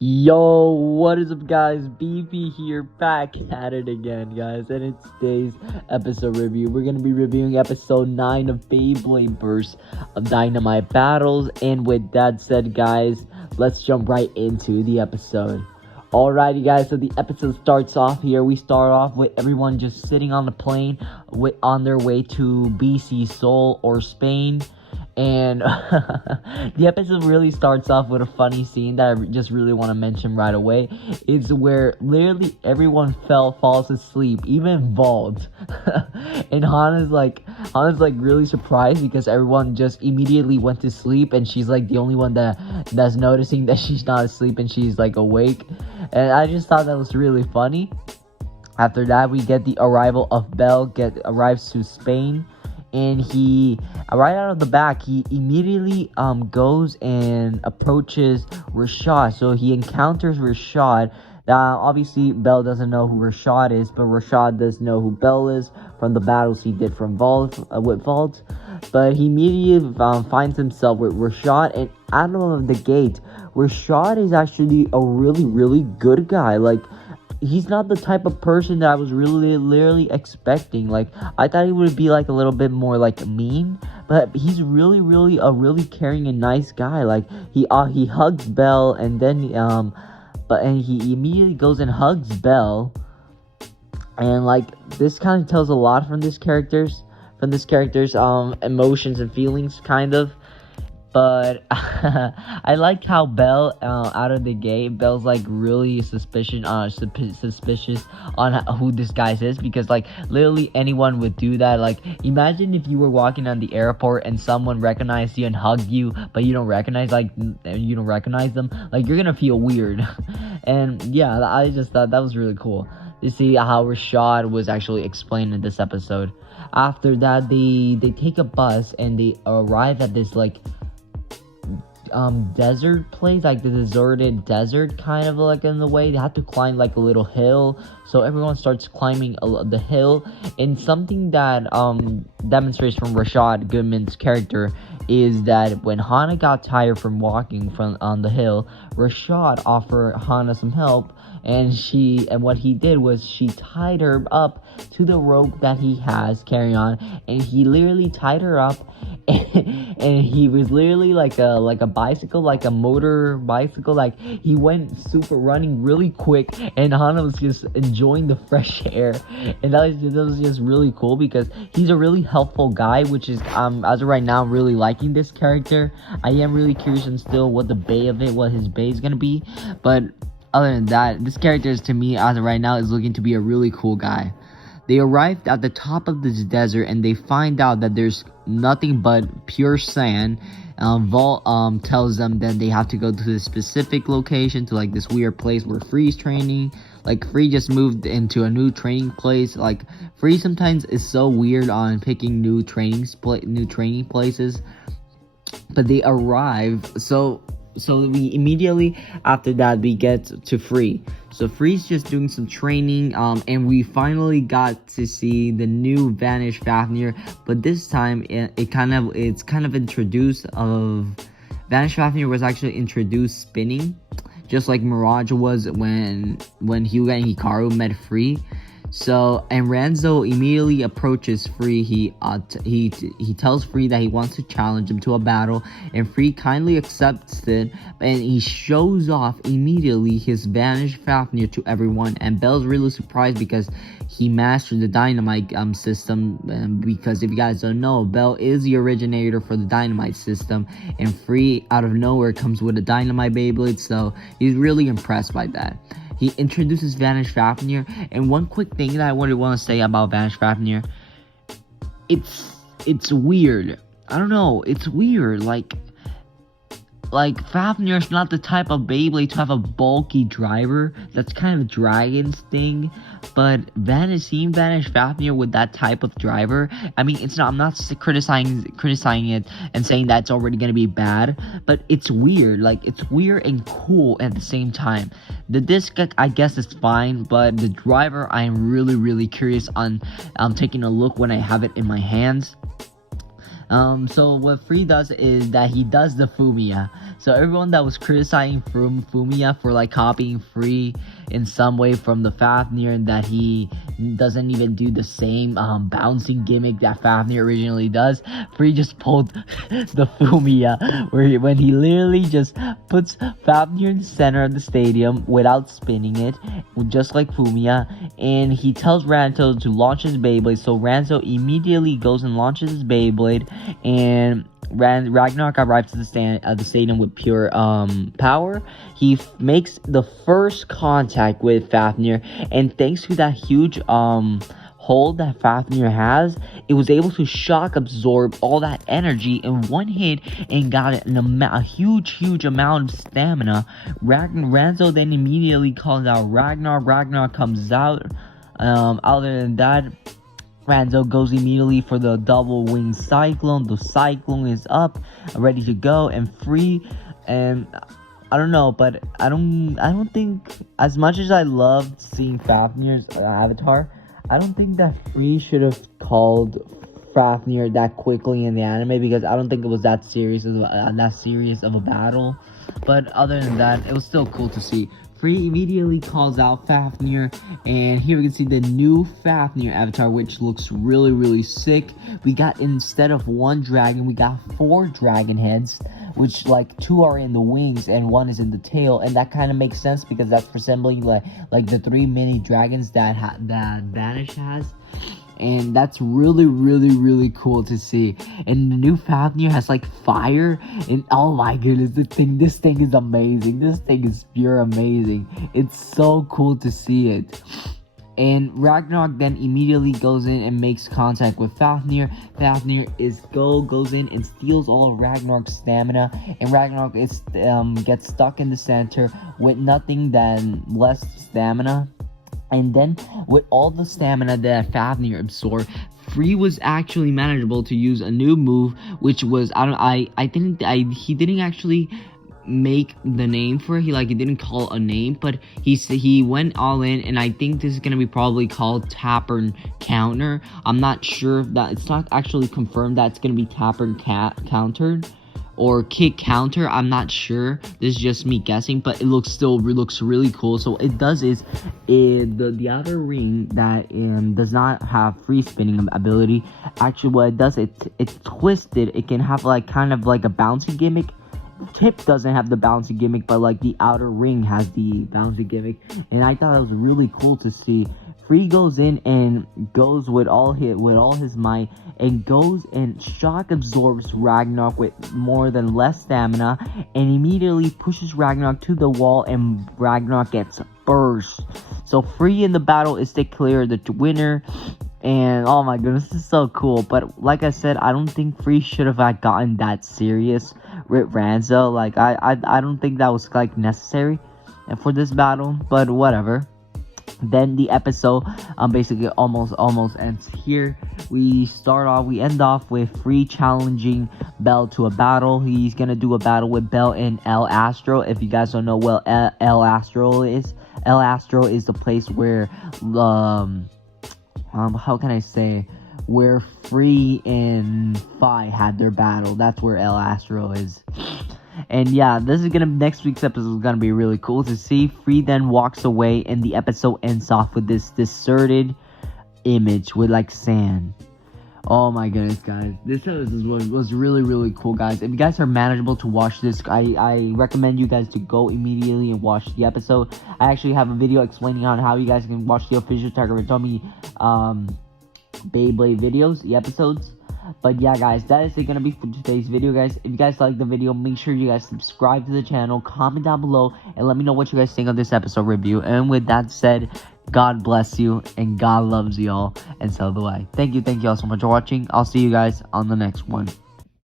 Yo, what is up, guys? BP here, back at it again, guys. And in today's episode review, we're gonna be reviewing episode 9 of Beyblade Burst of Dynamite Battles. And with that said, guys, let's jump right into the episode. Alrighty, guys, so the episode starts off here. We start off with everyone just sitting on the plane on their way to BC, Seoul, or Spain. And the episode really starts off with a funny scene that I just really want to mention right away. It's where literally everyone falls asleep, even Vault. And Hana's like really surprised because everyone just immediately went to sleep, and she's like the only one that's noticing that she's not asleep and she's like awake. And I just thought that was really funny. After that, we get the arrival of Bell. Arrives to Spain. And he, right out of the back, he immediately goes and approaches Rashad. So he encounters Rashad. Obviously, Bell doesn't know who Rashad is, but Rashad does know who Bell is from the battles he did with Vault. But he immediately finds himself with Rashad, and out of the gate, Rashad is actually a really, really good guy. Like, he's not the type of person that I was literally expecting. Like, I thought he would be like a little bit more like mean, but he's really a really caring and nice guy. Like, he hugs Belle, and then he immediately goes and hugs Belle, and like this kind of tells a lot from this character's emotions and feelings, kind of. But I like how Belle, out of the gate, Belle's like really suspicious on who this guy is, because like literally anyone would do that. Like, imagine if you were walking on the airport and someone recognized you and hugged you, but you don't recognize them. Like, you're gonna feel weird. And yeah, I just thought that was really cool to see how Rashad was actually explained in this episode. After that, they take a bus and they arrive at this like desert place, like the deserted desert, kind of like in the way. They have to climb like a little hill, so everyone starts climbing the hill. And something that demonstrates from Rashad Goodman's character is that when Hana got tired from walking on the hill, Rashad offered Hana some help, and what he did was she tied her up to the rope that he has carrying on, and he literally tied her up. And he was literally like a bicycle, like a motor bicycle. Like, he went super running really quick, and Hana was just enjoying the fresh air. And that was just really cool, because he's a really helpful guy, which is as of right now, I'm really liking this character. I am really curious and still what his bay is gonna be. But other than that, this character is, to me, as of right now, is looking to be a really cool guy. They arrived at the top of this desert, and they find out that there's nothing but pure sand. Vault tells them that they have to go to this specific location, to like this weird place where Free's training. Like, Free just moved into a new training place. Like, Free sometimes is so weird on picking new training places. But they arrive, so we immediately after that we get to Free. So Free's just doing some training, and we finally got to see the new Vanish Fafnir. But this time it's kind of introduced of Vanish Fafnir was actually introduced spinning, just like Mirage was when Hyuga and Hikaru met Free. So, and Ranzo immediately approaches Free. He tells Free that he wants to challenge him to a battle, and Free kindly accepts it, and he shows off immediately his Vanish Fafnir to everyone. And Bell's really surprised because he mastered the Dynamite system, because if you guys don't know, Bell is the originator for the Dynamite system, and Free out of nowhere comes with a Dynamite Beyblade, so he's really impressed by that. He introduces Vanish Fafnir, and one quick thing that I want to say about Vanish Fafnir, it's weird. I don't know, it's weird. Like Fafnir's not the type of Beyblade to have a bulky driver. That's kind of Dragon's thing. But Vanish Fafnir with that type of driver, I mean, it's not. I'm not criticizing it and saying that it's already gonna be bad. But it's weird. Like, it's weird and cool at the same time. The disc, I guess, is fine, but the driver, I am really curious on taking a look when I have it in my hands. So what Free does is that he does the Fumiya. So everyone that was criticizing Fumiya for like copying Free in some way from the Fafnir, and that he doesn't even do the same bouncing gimmick that Fafnir originally does, Free just pulled the Fumiya, when he literally just puts Fafnir in the center of the stadium without spinning it, just like Fumiya, and he tells Ranzo to launch his Beyblade. So Ranzo immediately goes and launches his Beyblade, and Ragnarok arrives at the stadium with pure power. He makes the first contact with Fafnir, and thanks to that huge hold that Fafnir has, it was able to shock absorb all that energy in one hit and got a huge amount of stamina. Ranzo then immediately calls out Ragnar. Ragnar comes out. Other than that, Ranzo goes immediately for the double wing cyclone. The cyclone is up, ready to go, and Free. And I don't know, but I don't think, as much as I loved seeing Fafnir's avatar, I don't think that Free should have called Fafnir that quickly in the anime, because I don't think it was that serious of a battle. But other than that, it was still cool to see. Free immediately calls out Fafnir, and here we can see the new Fafnir avatar, which looks really sick. We got, instead of one dragon, we got 4 dragon heads, which like 2 are in the wings and 1 is in the tail, and that kind of makes sense because that's resembling like the 3 mini dragons that Vanish has. And that's really cool to see. And the new Fafnir has like fire, and oh my goodness, this thing is amazing. This thing is pure amazing. It's so cool to see it. And Ragnarok then immediately goes in and makes contact with Fafnir. Fafnir goes in and steals all of Ragnarok's stamina, and Ragnarok gets stuck in the center with nothing than less stamina. And then, with all the stamina that Fafnir absorbed, Free was actually manageable to use a new move, which was, he didn't actually make the name for it. He didn't call a name, but he went all in, and I think this is gonna be probably called Tapper Counter. I'm not sure if that, it's not actually confirmed that it's gonna be Tapper Countered or Kick Counter. I'm not sure. This is just me guessing, but it looks really cool. So it does is the outer ring that does not have free spinning ability. Actually, what it does, it's twisted. It can have kind of like a bouncy gimmick. Tip doesn't have the bouncy gimmick, but like the outer ring has the bouncy gimmick, and I thought it was really cool to see. Free goes in and goes with all his might, and goes and shock absorbs Ragnarok with more than less stamina, and immediately pushes Ragnarok to the wall, and Ragnarok gets burst. So Free in the battle is declared the winner. And oh my goodness, this is so cool. But like I said, I don't think Free should have gotten that serious with Ranzo. I don't think that was necessary for this battle, but whatever. Then the episode basically almost ends here. We end off with Free challenging Bell to a battle. He's gonna do a battle with Bell and El Astro. If you guys don't know what El Astro is the place where how can I say, where Free and Fi had their battle. That's where El Astro is. And yeah, next week's episode is gonna be really cool to see. Free then walks away, and the episode ends off with this deserted image with sand. Oh my goodness, guys, this episode was really cool, guys. If you guys are manageable to watch this, I recommend you guys to go immediately and watch the episode. I actually have a video explaining on how you guys can watch the official Takerutomi Beyblade videos, the episodes. But yeah, guys, that is gonna be for today's video, guys. If you guys like the video, make sure you guys subscribe to the channel, comment down below, and let me know what you guys think of this episode review. And with that said, God bless you, and God loves you all, and so do I. Thank you all so much for watching. I'll see you guys on the next one.